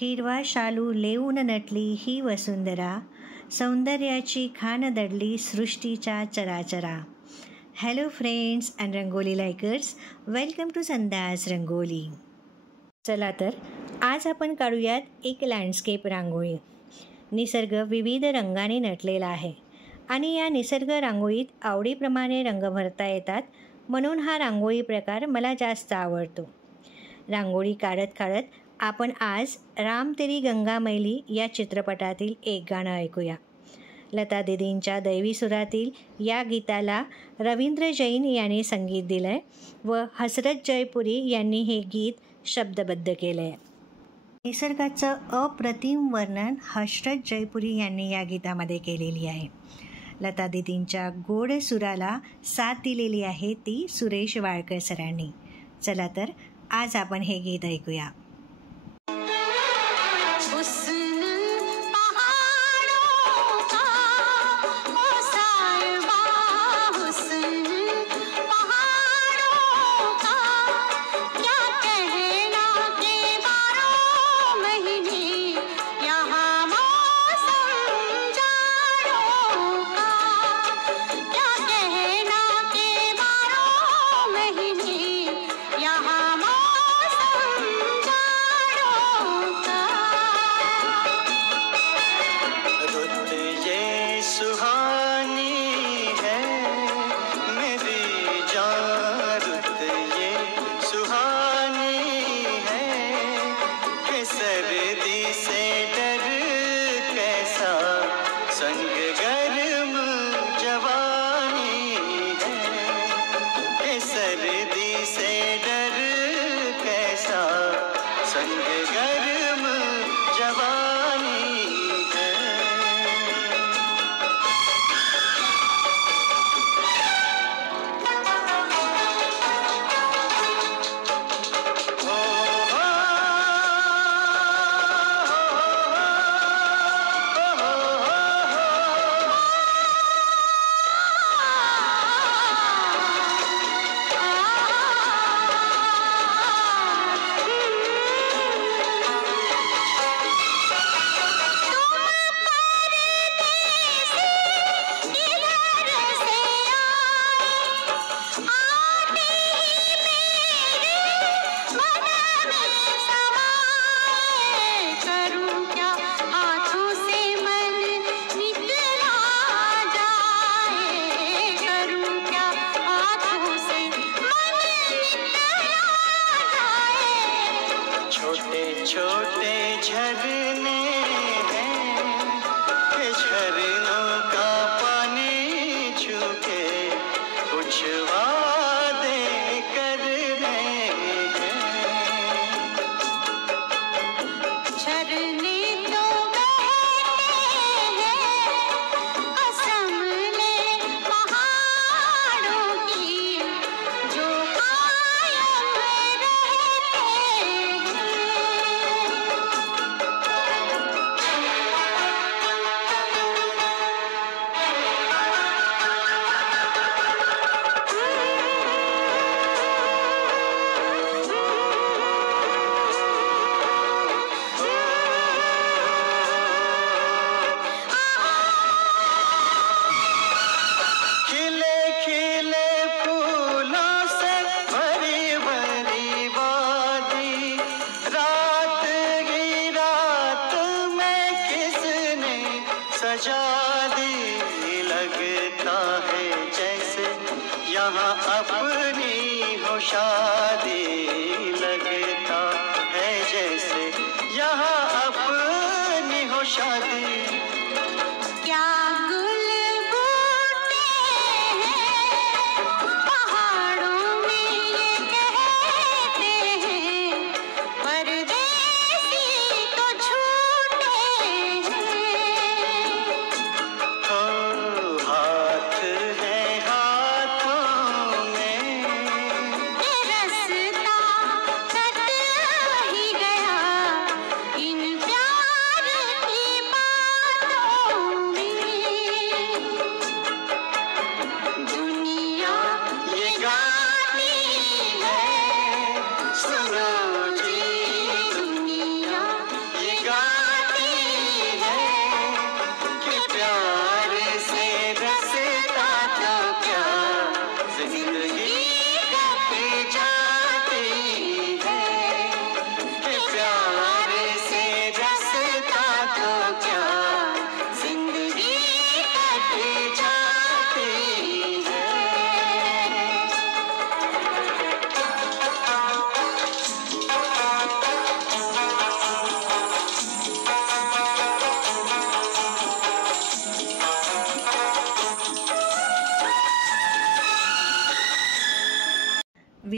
हिरवा शालू लेऊन नटली ही वसुंधरा, सौंदर्याची खान दडली सृष्टीच्या चराचरा. Hello friends and rangoli likers, welcome to Sandhya's rangoli. चला तर आज आपण काढूयात एक लँडस्केप रांगोळी. निसर्ग विविध रंगाने नटलेला आहे आणि या निसर्ग रांगोळीत आवडीप्रमाणे रंग भरता येतात, म्हणून हा रांगोळी प्रकार मला जास्त आवडतो. रांगोळी काढत आपण आज राम तेरी गंगा मैली या चित्रपटातील एक गाणं ऐकूया. लता दीदींच्या दैवी सुरातील या गीताला रवींद्र जैन यांनी संगीत दिलं आहे व हसरत जयपुरी यांनी हे गीत शब्दबद्ध केलं आहे. निसर्गाचं अप्रतिम वर्णन हसरत जयपुरी यांनी या गीतामध्ये केलेली आहे. लता दीदींच्या गोड सुराला साथ दिलेली आहे ती सुरेश वाडकर सरांनी. चला तर आज आपण हे गीत ऐकूया. इन प्यार की बात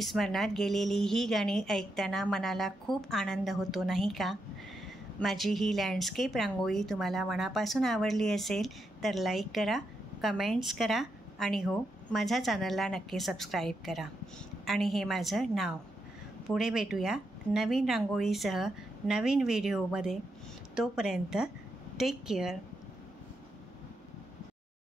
विस्मरणात गेलेली ही गाणी ऐकताना मनाला खूप आनंद होतो, नाही का? माझी ही लँडस्केप रांगोळी तुम्हाला मनापासून आवडली असेल तर लाईक करा, कमेंट्स करा आणि हो, माझ्या चॅनलला नक्की सबस्क्राईब करा. आणि हे माझं नाव. पुढे भेटूया नवीन रांगोळीसह नवीन व्हिडिओमध्ये. तोपर्यंत टेक केअर.